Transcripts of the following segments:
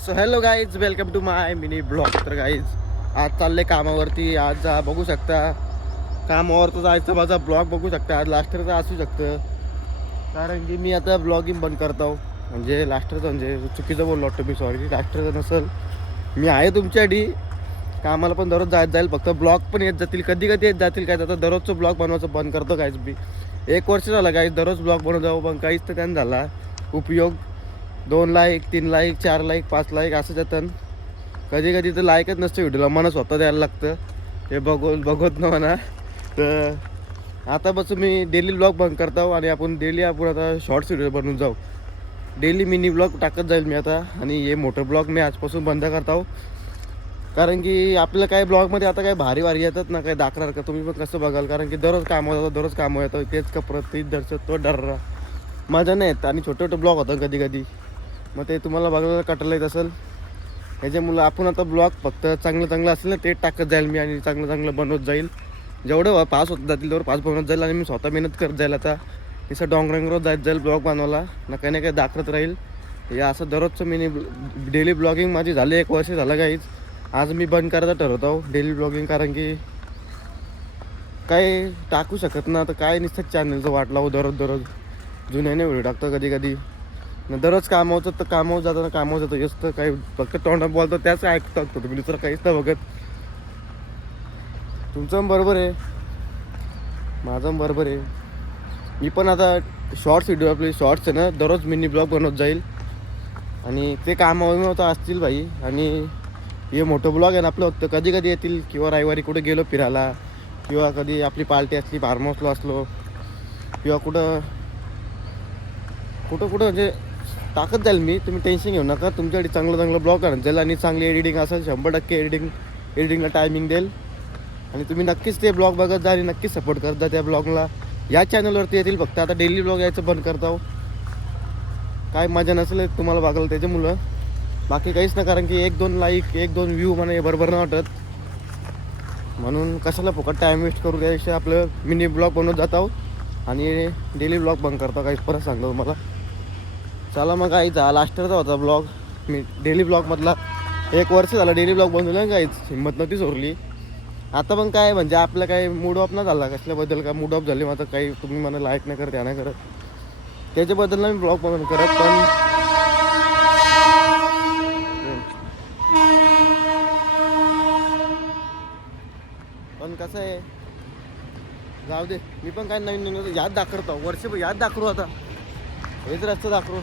So hello guys welcome to my mini blog तर guys आज चालले कामावरती. आज जा बघू शकता. कामावरचं जायचं माझा ब्लॉग बघू शकता. आज लास्टरचा असू शकतं. कारण की मी आता ब्लॉगिंग बंद करतो. म्हणजे लास्टरचं म्हणजे चुकीचं बोललो वाटतं मी सॉरी लास्टरचं नसेल. मी आहे तुमच्यासाठी. कामाला पण दररोज जायत जाईल. फक्त ब्लॉग पण येत जातील. कधी कधी येत जातील काय आता दररोजचं ब्लॉग बनवायचं बंद करतो काहीच मी. एक वर्ष झालं काहीच दररोज ब्लॉग बनवत जाऊ पण काहीच तर त्यानं झाला. उपयोग दोन लाईक तीन लाईक चार लाईक पाच लाईक असं जातं कधी कधी तर लाईकच नसतं व्हिडिओला मला स्वतः द्यायला लागतं. हे बघून बघत ना म्हणा. तर आता मी डेली ब्लॉग बंद करतो आणि आपण डेली आपण आता शॉर्ट्स व्हिडिओ बनवून जाऊ. डेली मिनी ब्लॉग टाकत जाईल मी आता आणि हे मोठं ब्लॉग मी आजपासून बंद करतो. कारण की आपलं काय ब्लॉगमध्ये आता काय भारी भारी येतात ना काय दाखणार का? तुम्ही पण कसं बघाल? कारण की दररोज कामं जातो दररोज कामं येतं तेच कपडं तीच दर्शत तो डर्रा. मजा नाही येत आणि छोटे छोटे ब्लॉग होतं कधी कधी. मग ते तुम्हाला बघायला कटलं येत असेल. ह्याच्यामुळं आपण आता ब्लॉग फक्त चांगलं चांगलं असेल ना ते टाकत जाईल मी आणि चांगलं चांगलं बनवत जाईल. जेवढं पास होत जातील तेवढं पास बनवत जाईल आणि मी स्वतः मेहनत करत जाईल आता. तसं डोंगरांगरवर जायचं जाईल ब्लॉग बनवायला. ना काही ना काही दाखवत राहील. हे असं दररोजचं मी डेली ब्लॉगिंग माझी झाली एक वर्ष झालं काहीच आज मी बंद करायचं ठरवतो डेली ब्लॉगिंग कारण की काय टाकू शकत ना तर काय नुसतं चॅनलचं वाटला लावू दररोज दररोज. जुन्याने व्हिडिओ टाकतो कधी कधी. दररोज कामावचं तर कामावर जातं ना कामावर जातं. जास्त काही फक्त तोंड बोलतो त्याच ऐकतो. तुम्ही दुसरं काहीच नाही बघत. तुमचं पण बरोबर आहे. माझं पण बरोबर आहे. मी पण आता शॉर्ट्स व्हिडिओ आपले शॉर्ट्स आहे ना दररोज मिनी ब्लॉग बनवत जाईल. आणि ते कामावर होतं असतील भाई. आणि हे मोठं ब्लॉग आहे ना आपलं फक्त कधी कधी येतील किंवा रविवारी कुठे गेलो फिरायला किंवा कधी आपली पार्टी असली फार्म हाऊसला असलो किंवा कुठं कुठं कुठं म्हणजे टाकत जाईल मी तुम्ही टेन्शन घेऊ नका. तुमच्याकडे चांगलं चांगलं ब्लॉग आणत जाईल आणि चांगली एडिटिंग असेल शंभर टक्के एडिटिंग एडिटिंगला टायमिंग देईल आणि तुम्ही नक्कीच ते ब्लॉग बघत जा आणि नक्कीच सपोर्ट करत जा त्या ब्लॉगला या चॅनलवरती येतील फक्त. आता डेली ब्लॉग यायचं बंद करतो काय मजा नसेल तुम्हाला बघायला त्याच्यामुळं बाकी काहीच नाही कारण की एक दोन लाईक एक दोन व्ह्यू मला हे बरोबर नाही वाटत. म्हणून कशाला फुकट टाईम वेस्ट करू? त्यापेक्षा आपलं मिनी ब्लॉग बनवत जात आहो. आणि डेली ब्लॉग बंद करतो. काहीच परत सांगतो तुम्हाला. चला मग काहीच लास्टरचा होता ब्लॉग मी डेली ब्लॉगमधला एक वर्ष झालं डेली ब्लॉग बनवलं काहीच हिंमत नव्हती सोडली. आता पण काय म्हणजे आपलं काय मूड ऑफ ना झाला कसल्याबद्दल काय मूड ऑफ झाले मग आता काही तुम्ही मला लाईक नाही करत या नाही करत. त्याच्याबद्दल ना मी ब्लॉग बनवून करत पण पण कसं आहे जाऊ दे मी पण काय नवीन नवीन याद दाखवतो वर्षभर याद दाखवू आता. हेच रस्ता दाखवू.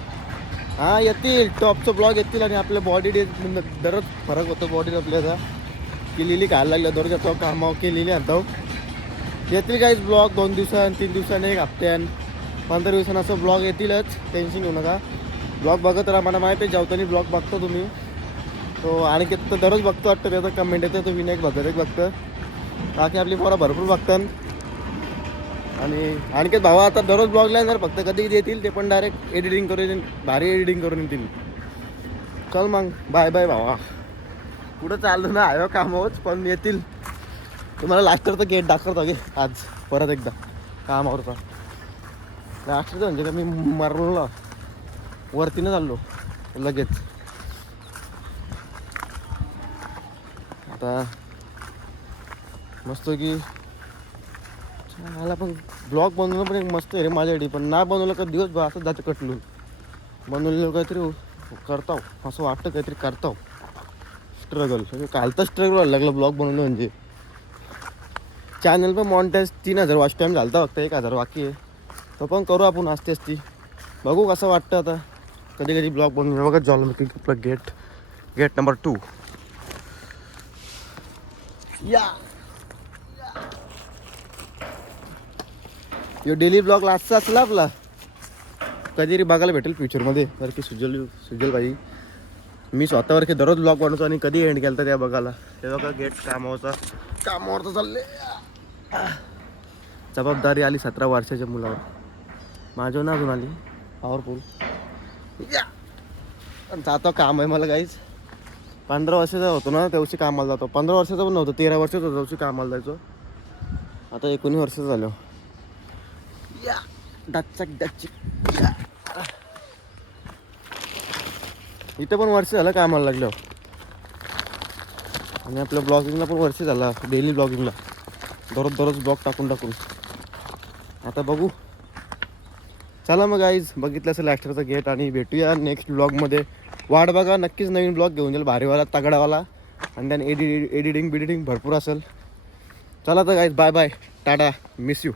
हां येतील. टॉपचं ब्लॉग येतील आणि आपल्या बॉडी डे दररोज फरक होतो बॉडी आपल्याचा. केलेली खायला लागलं दररोज येतो कामावर केलेली आणतो येतील काहीच ब्लॉग दोन दिवसां तीन दिवसांनी एक हप्त्यान पंधरा दिवसांनी असं ब्लॉग येतीलच. टेन्शन घेऊ नका. ब्लॉग बघत राहा. मला माहिती आहे जेवतानी ब्लॉग बघतो तुम्ही. तो आणि तर दररोज बघतो वाटतं. त्याचा कमेंट येतं तो विनायक बघत एक बघतं. बाकी आपली पोरं भरपूर बघतात. आणि आणखी भावा आता दररोज ब्लॉगला येणार फक्त कधी कधी येतील ते पण डायरेक्ट एडिटिंग करून येतील भारी एडिटिंग करून येतील. चल मग बाय बाय भावा. कुठं चाललो ना आयो कामावरच पण येतील. तुम्हाला लास्टरचं गेट दाखवतो गे आज परत एकदा. कामावरचा लास्टरचं म्हणजे का मी मरलो. वरतीनं चाललो लगेच. आता मस्त की मला पण. ब्लॉग बनवणं पण एक मस्त आहे रे माझ्यासाठी पण नाही बनवलं का दिवस बा असं जातं कटलून. बनवलेलं काहीतरी करताव असं वाटतं काहीतरी करताव. स्ट्रगल काल तर स्ट्रगल व्हायला लागलं ब्लॉग बनवलं म्हणजे. चॅनल पण मॉन्टेज तीन हजार वॉच टाईम झालता फक्त एक हजार बाकी आहे. तो पण करू आपण असते असती बघू कसं वाटतं आता. कधी कधी ब्लॉग बनवून बघा जॉल आपलं गेट गेट नंबर टू या यो डेली ब्लॉग लास्टचा असला आपला. कधीतरी बघायला भेटेल फ्युचरमध्ये बरं की सुजल सुजल बाई मी स्वतःवर की दररोज ब्लॉग बनवतो आणि कधी एंड केलं तर त्या बघायला. ते बघा गेट कामावरचा. कामावरचा चालले. जबाबदारी आली सतरा वर्षाच्या मुलावर. माझ्यावर ना अजून आली. पॉवरफुल जातो काम आहे मला काहीच पंधरा वर्षाचा होतो ना त्या दिवशी कामाला जातो. पंधरा वर्षाचा पण नव्हतं तेरा वर्षाचा त्यावशी कामाला जायचो. आता एकोणीस वर्षाचं झालं. या डचक डचक इथं पण वर्ष झालं कामाला लागलं. आणि आपल्या ब्लॉगिंगला पण वर्ष झाला डेली ब्लॉगिंगला. दररोज दररोज ब्लॉग टाकून टाकून. आता बघू. चला मग आईज बघितलं असेल ॲक्टरचा गेट आणि भेटूया नेक्स्ट ब्लॉगमध्ये वाट बघा नक्कीच नवीन ब्लॉग घेऊन जाईल भारीवाला तगडावाला. आणि त्याने एडिट एडिटिंग बिडिटिंग भरपूर असेल. चला तर guys bye bye tata. Miss you